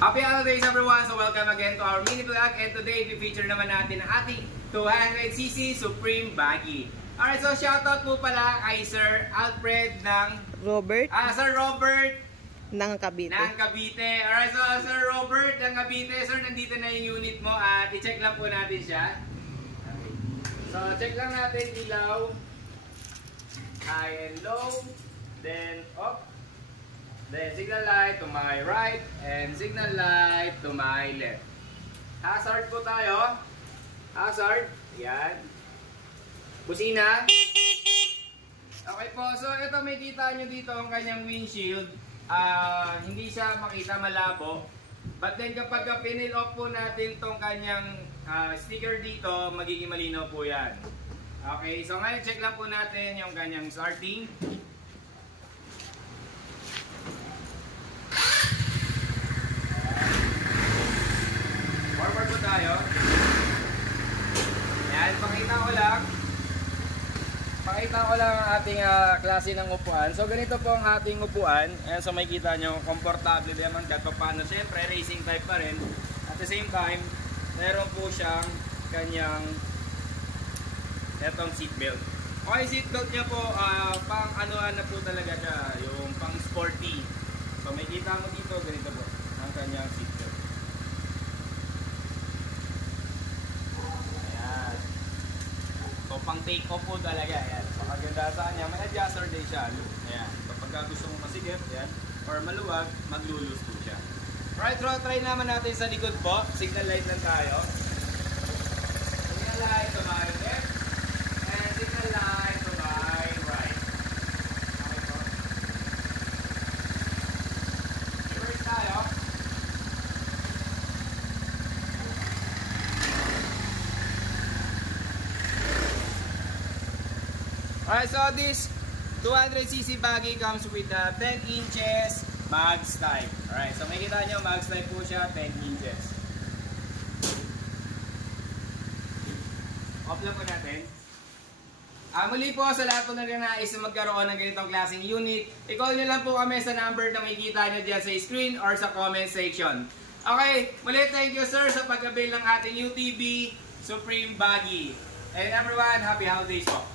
Happy holidays everyone! So welcome again to our mini vlog, and today i-feature naman natin ang ating 200cc Supreme Baggy. Alright, so shoutout po pala kay Sir Alfred ng Robert Sir Robert ng Cavite. Alright, so Sir Robert ng Cavite, sir, nandito na yung unit mo at i-check lang po natin siya. Okay. So check lang natin ilaw, high and low, then up. Then signal light to my right and signal light to my left. Hazard po tayo. Hazard. Yan. Busina. Okay po. So ito, may kita nyo dito ang kanyang windshield. Hindi siya makita, malabo. But then kapag pinil off po natin tong kanyang sticker dito, magiging malinaw po yan. Okay. So ngayon check lang po natin yung kanyang starting. Forward po tayo. Ayan, pakita ko lang ang ating klase ng upuan. So ganito po ang ating upuan. Ayan, so may kita nyo, komportable naman kahit paano. Siyempre, racing type pa rin. At the same time, meron po siyang kanyang etong seatbelt. Okay, seatbelt niya po, pang anuan na po talaga siya, yung pang sporty. So may kita mo dito, ganito po ang kanyang seatbelt. So pang take off po talaga, ayan. So kaganda sa kanya, may adjuster din siya. Ayan. Kapag gusto mong masigip, ayan, or maluwag, maglulus po siya. Right, so try naman natin sa likod po. Signal light lang tayo. Signal light to my left, and signal light to my right. Okay po. Reverse tayo. Alright, so this 200cc baggy comes with 10 inches mags type. Alright, so makikita nyo, mags type po siya, 10 inches. Off lang po natin. Muli po sa lahat po na nais na magkaroon ng ganitong klaseng unit, i-call nyo lang po kami sa number na makikita nyo dyan sa screen or sa comment section. Okay, muli thank you sir sa pag-avail ng ating UTV Supreme Baggy. And everyone, happy holidays po!